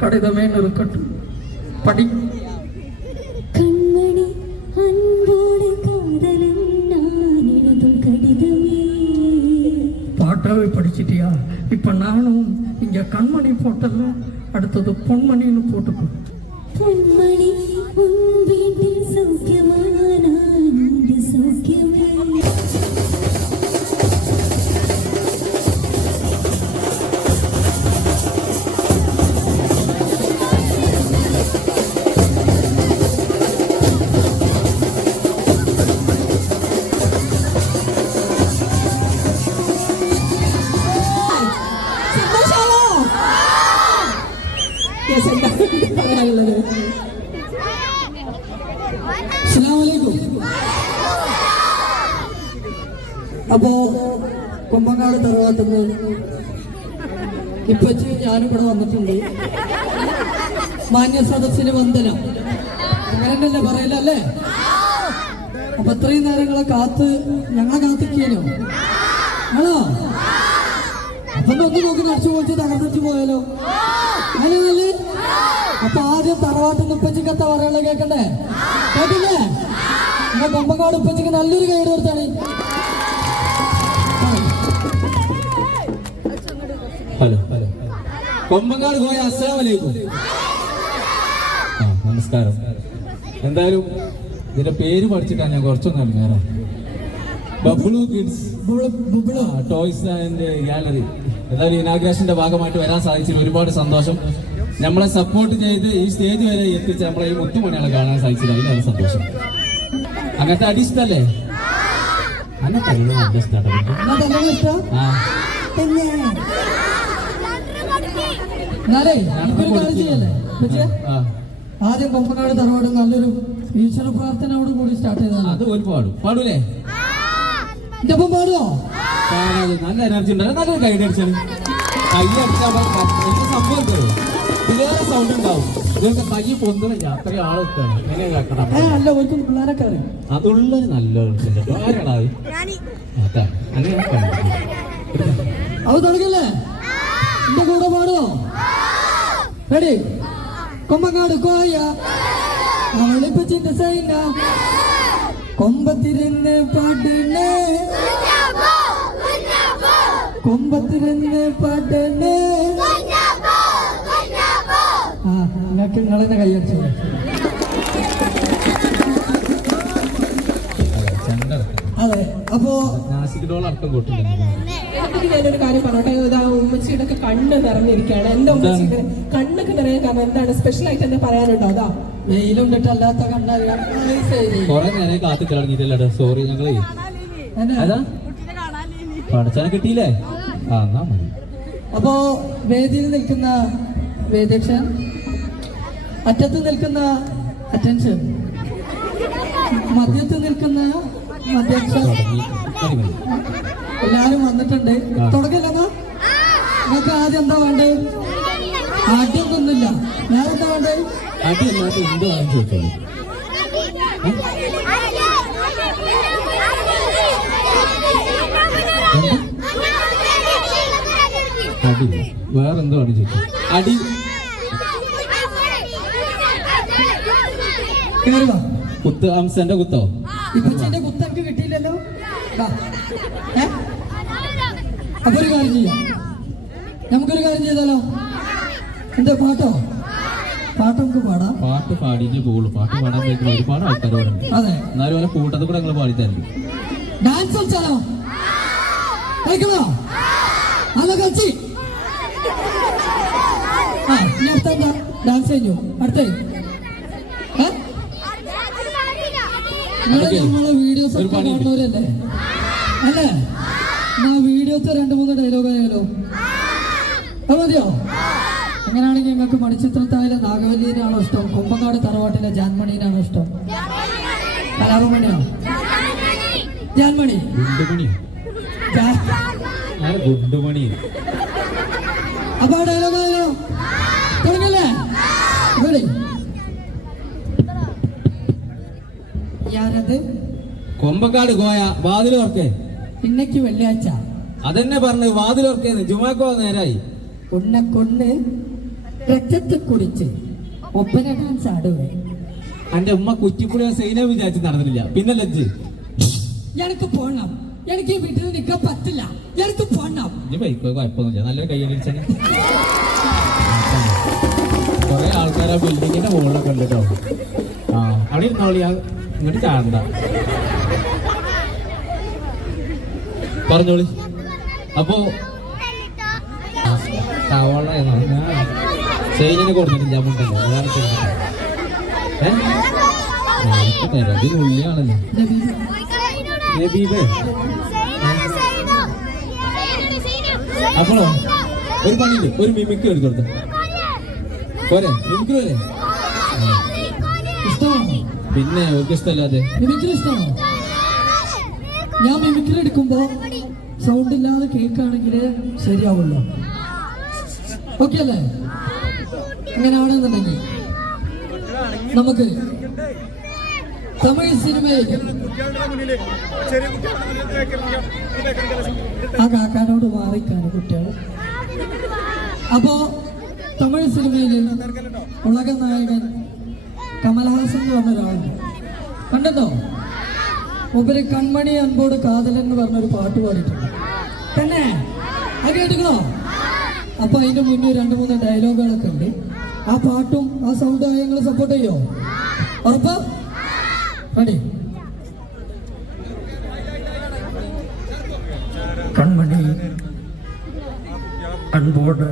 கடிதமே இருக்கட்டும் படி. கண்மணி அன்போடு காதலன் நான் எழுதும் கடிதமே. பாட்டாவே படிச்சிட்டியா? இப்ப நானும் இங்க கண்மணி போட்டல அடுத்தது பொன்மணின்னு போட்டுக்கோ. பொன்மணி Yes, എന്താണ് പറയാനുള്ളത് അസ്സലാമലൈക്കും. അപ്പോ കുമ്പങ്ങാട് തറവാട്ടിന്ന് ഇപ്പൊ ഞാനും ഇവിടെ വന്നിട്ടുണ്ട്. മാന്യ സദസ്സിന് വന്ദനം. അങ്ങനെ തന്നെ പറയില്ല അല്ലേ? അപ്പൊ ഇത്രയും നേരങ്ങളെ കാത്ത് ഞങ്ങളെ കാത്തിക്കേനോ ആണോ? അപ്പൊ നോക്കി നോക്കി പോയിട്ട് തകർന്നിട്ട് പോയാലോ? അപ്പൊ ആദ്യം തറവാട്ട് ഉപ്പച്ചിക്കത്ത പറയുള്ള കേക്കണ്ടേ? കേട്ടില്ലേ? എന്നാ കൊമ്പക്കാട് ഉപ്പച്ചിക്ക് നല്ലൊരു കൈഡ് കൊടുത്താണ്. ഹലോ ഹലോ കൊമ്പങ്ങാട് പോയ അസ്സലാം വലൈക്കും ആ നമസ്കാരം. എന്തായാലും ഇതിന്റെ പേര് പഠിച്ചിട്ടാണ് ഞാൻ കുറച്ചൊന്നും ഇറങ്ങാറ്. Bablu kids. Toys and gallery. എന്തായാലും ഇനാഗ്രേഷന്റെ ഭാഗമായിട്ട് വരാൻ സാധിച്ചതിൽ ഒരുപാട് സന്തോഷം. നമ്മളെ സപ്പോർട്ട് ചെയ്ത് ഈ സ്റ്റേജ് വരെ എത്തിച്ച് നമ്മളെ ഈ മുത്തുമണികളെ കാണാൻ സാധിച്ചതിൽ സന്തോഷം. അങ്ങനത്തെ ഉപ്പച്ചിയെ ആദ്യം കൊമ്പനാട് തറവാട് നല്ലൊരു ഈശ്വര പ്രാർത്ഥനയോട് കൂടി സ്റ്റാർട്ട് ചെയ്തതാണ് അത് ഒരുപാട്. പാടും പാടൂലേ? എന്റെ പാടോ പാടാതെ നല്ല എനർജി ഉണ്ടാവും നല്ലൊരു കൈ അടിച്ചാണ് കൈ അടിച്ചാൽ എനിക്ക് സംഭവം തരും ഇതിലേറെ സൗണ്ട് ഉണ്ടാവും. ഇതൊക്കെ കൈ പൊന്തണില്ല അത്രയും ആളെത്താണ് എങ്ങനെ കേൾക്കണം അല്ല ഒരിക്കലും പിള്ളേരൊക്കെ അറിയും അതുള്ളൊരു നല്ല ആരാടാ അതാ അങ്ങനെ. അത് തുടങ്ങല്ലേ എന്റെ കൂടെ പാടുവോ? റെഡി. കൊമ്പങ്ങാട് കോയ. അവളിപ്പച്ചിന്റെ സൈന. കൊമ്പത്തിരുന്ന് പാട്ടിന് കൊമ്പത്തിരുന്ന് പാട്ടിന് ആ നിങ്ങൾക്ക് നിങ്ങളെന്നെ ഇറക്കണം. അതെ അപ്പോ ഞാനൊരു കാര്യം പറയട്ടെ. ഇതാ ഉമ്മച്ചിയുടെ ഒക്കെ കണ്ണ് നിറഞ്ഞിരിക്കുകയാണ്. എന്റെ ഉമ്മച്ചിയുടെ കണ്ണൊക്കെ നിറയാൻ കാരണം എന്താണ്? സ്പെഷ്യൽ ആയിട്ട് എന്താ പറയാനുണ്ടോ? അതാ. വെയിലും ഇട്ടല്ലാത്ത കണ്ണറിയാം കൊറേ നേരം കാത്തു കിടങ്ങിയിട്ടില്ല സോറി ഞങ്ങളെ. അതാ. പഠിച്ചാനെ കിട്ടിയില്ലേ? ആ എന്നാ മതി. അപ്പോ വേദിയിൽ നിൽക്കുന്ന വേദക്ഷൻ അറ്റത്ത് നിൽക്കുന്ന അറ്റൻഷൻ മധ്യത്ത് നിൽക്കുന്ന മധ്യക്ഷൻ എല്ലാരും വന്നിട്ടുണ്ട്. തുടങ്ങില്ലെന്നാ നിങ്ങൾക്ക് ആദ്യം എന്താ വേണ്ടത്? ആദ്യമൊന്നുമില്ല ഞാൻ എന്താ വേണ്ടത് അടി എന്നാട്ട് എന്ത് വേണം ചോദിച്ചോളൂ. അടി വേറെന്തോ അടി ആണ് ചോദിച്ചത് അടി. കേറി വാ. കുത്ത് അംസന്റെ കുത്തോ? ഇപ്പച്ചന്റെ എനിക്ക് കിട്ടിയില്ലല്ലോ? അപ്പൊ ഒരു കാര്യം ചെയ്യാം. നമുക്കൊരു കാര്യം ചെയ്താലോ? എന്താ പാട്ടോ പാട്ട് നമുക്ക് പാടാം പാട്ട് പാടിയിട്ട് പോകുള്ളൂ പാട്ട് പാടാൻ കേൾക്കുന്ന ഒരുപാട് ആൾക്കാരോടുണ്ട് അതെ എന്നാലും ഓരോ കൂട്ടത്തിൽ കൂടെ ഞങ്ങൾ പാടിത്തരണ്ട് ഡാൻസ് കളിച്ചാലോ കളിക്കണോ അല്ല കളിച്ച് ആ ഇനി അടുത്ത എന്താ ഡാൻസ് കഴിഞ്ഞു അടുത്തേ ഏ? നിങ്ങൾ അതൊക്കെ നമ്മളെ വീഡിയോസ് ഒക്കെ. കാണുന്നവരല്ലേ അല്ലേ രണ്ട് മൂന്ന് ഡയലോഗ് ആയാലോ അത് മതിയോ അങ്ങനെയാണെങ്കിൽ നിങ്ങൾക്ക് മണിച്ചിത്രത്തായാലും നാഗവല്ലിയിലാണോ ഇഷ്ടം? കുമ്പങ്ങാട് തറവാട്ടിലെ ജാൻമണീനാണോ ഇഷ്ടം? കലാപമണിയോ ജാൻമണി. ഗുണ്ടുമണി അപ്പൊ ഡയലോഗ് തുടങ്ങല്ലേ? ഞാനത് കൊമ്പക്കാട് കോയ വാതിലോർക്കേ. ഇന്നക്ക് വെള്ളിയാഴ്ച. അതെന്നെ പറഞ്ഞു വാതിലോർക്കേന്ന്. ജുമാക്കോ നേരായി. ഉന്നെ കൊണ്ണ് രക്തത്തെ കുടിച്ച് ഒപ്പന ഡാൻസ് ആടുവേ എന്റെ ഉമ്മ കുറ്റിപ്പുഴ സൈന വിചാരിച്ച് നടന്നില്ല. പിന്നെ ലജ്ജ്. എനിക്ക് പോണം. എനിക്ക് ഈ വീട്ടിൽ നിൽക്കാൻ പറ്റില്ല. എനിക്ക് പോണം. നീ ബൈക്ക് കുഴപ്പമൊന്നുമില്ല. നല്ല കൈ കുറെ ആൾക്കാർ ആ ബിൽഡിങ്ങിന്റെ മുകളിലൊക്കെ ഉണ്ട് കേട്ടോ ആ അവിടെ ഇരുന്നോളി. ഇങ്ങോട്ട് ചാടണ്ട. പറഞ്ഞോളി. അപ്പോ സവോള ചെയിനിന് കൊടുത്തിട്ടില്ല മുണ്ടല്ലോ വേറെ ചെയിൻ. ഏ? ആ, ഇപ്പൊ തരാം. ഇത് ഉള്ളിയാണല്ലോ. നബീബേ അപ്പോഴോ ഒരു പണിയുണ്ട് ഒരു മിമിക്രി എടുത്തു കൊടുത്ത. പോരെ. മിമിക്രി അല്ലേ ഇഷ്ടമാണോ? പിന്നെ അവർക്ക് ഇഷ്ടമല്ലാതെ. മിമിക്രി ഇഷ്ടമാണോ? ഞാൻ മിമിക്രി എടുക്കുമ്പോ സൗണ്ട് ഇല്ലാതെ കേൾക്കുകയാണെങ്കിൽ ശരിയാവുള്ളൂ ഓക്കെ അല്ലേ? അങ്ങനെയാണെന്നുണ്ടെങ്കിൽ നമുക്ക് തമിഴ് സിനിമയിൽ ആ കാക്കാനോട് മാറിക്കാണ് കുട്ടികൾ. അപ്പോ തമിഴ് സിനിമയിൽ ഉലക നായകൻ കമൽഹാസൻ എന്ന് പറഞ്ഞ ഒരാളുണ്ട്. കണ്ടോ ഉപരി കൺമണി അൻപോട് കാതലൻ എന്ന് പറഞ്ഞൊരു പാട്ട് പാടിയിട്ടുണ്ട്. തന്നെ? അത് കേട്ടുക്കണോ അപ്പൊ അതിന്റെ മുന്നേ രണ്ട് മൂന്ന് ഡയലോഗുകളൊക്കെ ഉണ്ട്. ആ പാട്ടും ആ സൗണ്ടും സപ്പോർട്ട് ചെയ്യോ? ഉറപ്പ്? റെഡി. കൺമണി അൻപോട്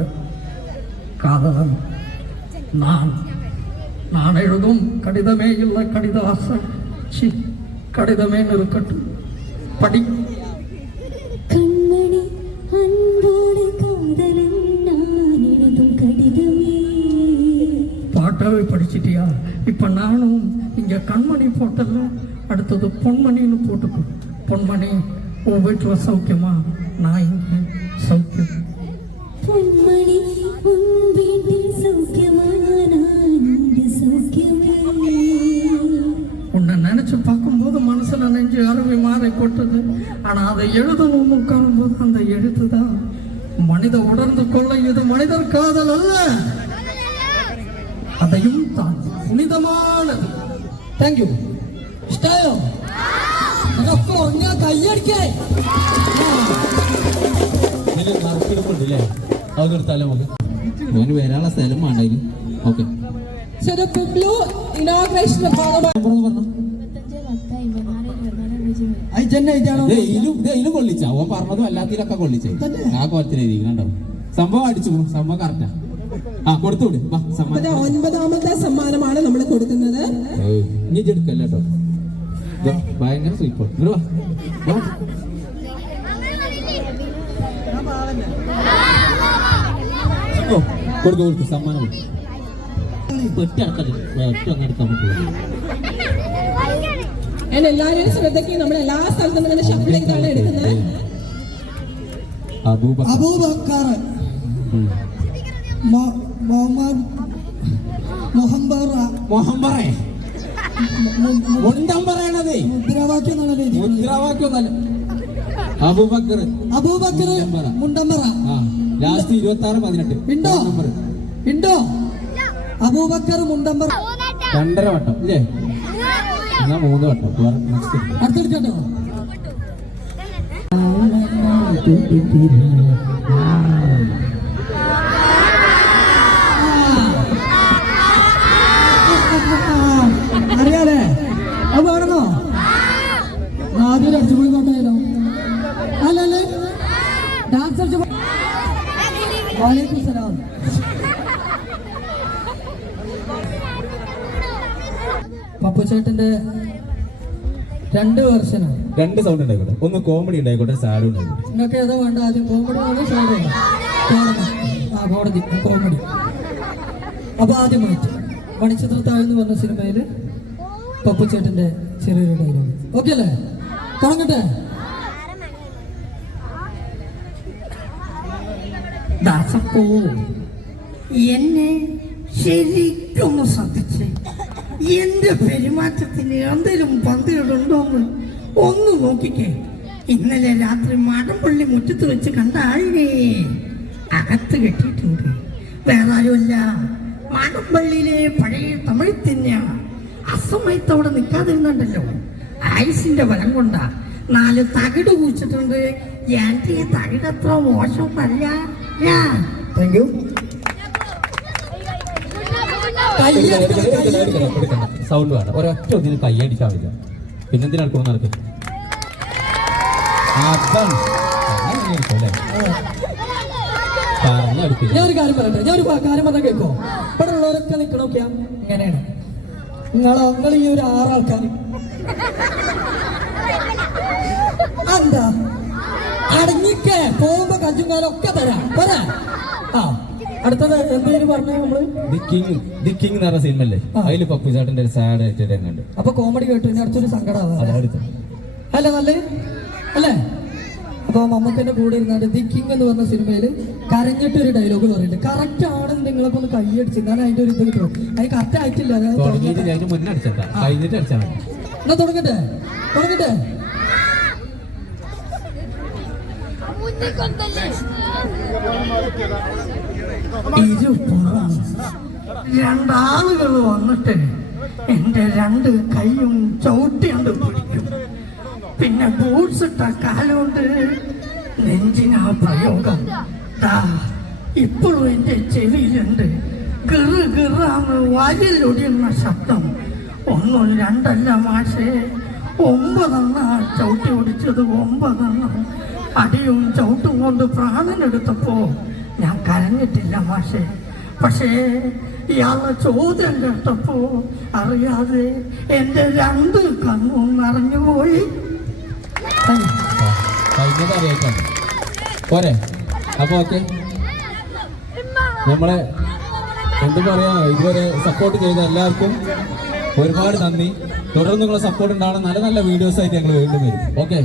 കാതകം നാം. നാം എഴുതും കടിതമേയുള്ള കടിതാസ കടിതമേ നിൽക്കട്ടെ പഠി பாட்டாவே படிச்சிட்டியா? இப்ப நானும் இங்க கண்மணி போட்டல அடுத்தது பொன்மணின்னு போட்டுக்கோ. பொன்மணி உன் வீட்டுல சௌக்கியமா? நான் இங்க சௌக்கியம். பொன்மணி உன் வீட்டில் சௌக்கியமா? நான் இங்கு சௌக்கியமே. உன்னை நினைச்சு பார்க்கும்போது மனசுல நெஞ்சு அருவி மாறி கொட்டது. ஆனா அதை எழுதணும்னு உட்காரும்போது அந்த எழுத்து தான் மனித உணர்ந்து கொள்ள இது மனிதர் காதல் அல்ல. പുണിതമാണ് താങ്ക് യു ഇഷ്ടായോ അതൊക്കെ ഉറങ്ങാ കയ്യടിക്കേ നറുക്കെടുപ്പുണ്ടല്ലേ അതൊക്കെ നമുക്ക് ഞാൻ വരാനുള്ള സ്ഥലം വേണ്ടതിന് ഓക്കെ So the Publu പറഞ്ഞതും അല്ലാത്തതിലൊക്കെ കൊള്ളിച്ചേ ആ കോലത്തിലെഴുതി കണ്ടോ സംഭവം അടിച്ചു സംഭവം കറക്റ്റാ ആ കൊടുത്തു വിട് വാ ഒൻപതാമത്തെ സമ്മാനമാണ് നമ്മൾ കൊടുക്കുന്നത്. ഇനി ഇജ്ജ് കേട്ടോ ഭയങ്കര സൂപ്പർ കൊടുക്കും കൊടുക്കും സമ്മാനം പെട്ടി അടക്കല്ലേ പെട്ടി അങ്ങ് എടുക്കാൻ പറ്റുള്ളൂ. ഞാൻ എല്ലാവരുടെയും ശ്രദ്ധയ്ക്ക് നമ്മൾ എല്ലാ സ്ഥലത്തും എടുക്കുന്നത്. അബൂബക്കർ. അബൂബക്കർ ഉം. മൊ- മുഹമ്മദ് മുഹമ്മറ മുഹമ്മറേ മുണ്ടം പറയണതേ മുദ്രാവാക്യം മുദ്രാവാക്യമൊന്നല്ല അബൂബക്കർ അബൂബക്കർ മുണ്ടമ്പറ. പറ ആ ലാസ്റ്റ് ഇരുപത്തി ആറ് പതിനെട്ട് ഉണ്ടോ ഉണ്ടോ അബൂബക്കർ മുണ്ടമ്പറ രണ്ടര വട്ടം ഇല്ലേ എന്നാ മൂന്ന് വട്ടം അടുത്തെടുക്കട്ടോ next. അടുത്തെടുക്കട്ടോ ആദ്യം അടിച്ചു പോയി നോട്ടായാലോ അല്ലല്ലേ? ഡാൻസ് വാലേക്കും സലാം. പപ്പുചേട്ടന്റെ രണ്ട് വെർഷനാണ് രണ്ട് സൗണ്ട് ഉണ്ടായിക്കോട്ടെ. ഒന്ന് കോമഡി ഉണ്ടായിക്കോട്ടെ സാഡ് ഉണ്ടായിക്കോട്ടെ. നിങ്ങൾക്ക് ഏതാ വേണ്ട ആദ്യം കോമഡി വേണോ സൈഡ് ആ കോടതി കോമഡി അപ്പൊ ആദ്യമായിട്ട് മണിച്ചിത്രത്താഴ് എന്ന് പറഞ്ഞ സിനിമയിൽ പപ്പുചേട്ടന്റെ ചെറിയൊരു ഡയലോഗ് ഓക്കെ അല്ലേ? തുടങ്ങട്ടെ ദാസപ്പൂ എന്നെ ശരിക്കും ശ്രദ്ധിച്ച്. എന്റെ പെരുമാറ്റത്തിന് എന്തെങ്കിലും പന്തികളുണ്ടോന്ന് ഒന്ന് നോക്കിക്കേ. ഇന്നലെ രാത്രി മാടമ്പള്ളി മുറ്റത്ത് വെച്ച് കണ്ട ആളിനെ അകത്ത് കെട്ടിയിട്ടുണ്ട്. വേറെ ആരുമല്ല. മാടമ്പള്ളിയിലെ പഴയ തമിഴ് തന്നെയാണ് അസമയത്ത് അവിടെ നിൽക്കാതിരുന്നുണ്ടല്ലോ. ആയുസിന്റെ ബലം കൊണ്ടാ. നാല് തകിട് കുഴിച്ചിട്ടുണ്ട്. എന്റെ ഈ തകിട് അത്ര മോശമല്ല താങ്ക് യു സൗണ്ട് വേണം. ഒരൊറ്റ ഒന്നിന് കൈയടിച്ചാൽ മതി. പിന്നെ എന്തിനാണ് നടക്കും? ഞാനൊരു അങ്ങനെ ഇരിക്കും അല്ലേ? പറഞ്ഞെടുക്കില്ല. ഞാൻ ഒരു കാര്യം പറയട്ടെ? ഞാൻ ഒരു കാര്യം പറഞ്ഞാൽ കേൾക്കോ ഇവിടെ ഉള്ളവരൊക്കെ നിൽക്കണോക്കെയാ ഇങ്ങനെയാണ് നിങ്ങളോ നിങ്ങൾ ഈ ഒരു ആറാൾക്കാർ എന്താ? അടങ്ങിക്കേ പോകുമ്പോ കഞ്ചും കാലം ഒക്കെ തരാം. പോരാ. ആ അടുത്തത് എന്തേലും പറഞ്ഞു നമ്മൾ? The king. ദി കിങ് എന്ന് പറഞ്ഞ സിനിമ അല്ലേ. അതിൽ പപ്പുചാട്ടന്റെ ഒരു സാഡ് ആയിട്ട് രംഗുണ്ട് അപ്പൊ കോമഡി കേട്ടു ഇനി അടുത്തൊരു അതെടുത്തു അല്ല നല്ലേ അല്ലേ? അപ്പൊ മമ്മത്തിന്റെ കൂടെ ഇരുന്നാണ്ട് ദി കിങ് എന്ന് പറഞ്ഞ സിനിമയിൽ കരഞ്ഞിട്ട് ഒരു ഡയലോഗ് പറയുന്നുണ്ട് കറക്റ്റ് ആണ് നിങ്ങളൊക്കെ ഒന്ന് കൈയടിച്ച്. എന്നാലും അതിന്റെ ഒരു ഇത് കിട്ടും അത് കറക്റ്റ് ആയിട്ടില്ല. എന്നാ തുടങ്ങട്ടെ? തുടങ്ങട്ടെ? ഇരുപുറം രണ്ടാളുകൾ വന്നിട്ട് എന്റെ രണ്ട് കൈയും ചവിട്ടിയുണ്ട് പിടിക്കും. പിന്നെ ബൂട്ട്സ് ഇട്ട കാലുകൊണ്ട് നെഞ്ചിനാ പ്രയോഗം. ഇപ്പോഴും എന്റെ ചെവിയിലുണ്ട്. കിറു കിറാന്ന് വയലൊടിയുന്ന ശബ്ദം. ഒന്നും രണ്ടല്ല മാഷേ. ഒമ്പതെണ്ണ ചവിട്ടി ഓടിച്ചത് ഒമ്പതെന്ന അടിയും ചവിട്ടും കൊണ്ട് പ്രാണനെടുത്തപ്പോ ഞാൻ കരഞ്ഞിട്ടില്ല മാഷേ. പക്ഷേ ഇയാളെ ചോദ്യം കേട്ടപ്പോ അറിയാതെ എന്റെ രണ്ട് കണ്ണും നിറഞ്ഞുപോയി. പോരെ. അപ്പൊ ഓക്കെ. നമ്മളെ എന്ത് പറയാ? ഇതുവരെ സപ്പോർട്ട് ചെയ്ത എല്ലാവർക്കും ഒരുപാട് നന്ദി. തുടർന്നുള്ള സപ്പോർട്ട് ഉണ്ടാവണം നല്ല നല്ല വീഡിയോസ് ആയിട്ട് ഞങ്ങൾ വീണ്ടും വരും. ഓക്കെ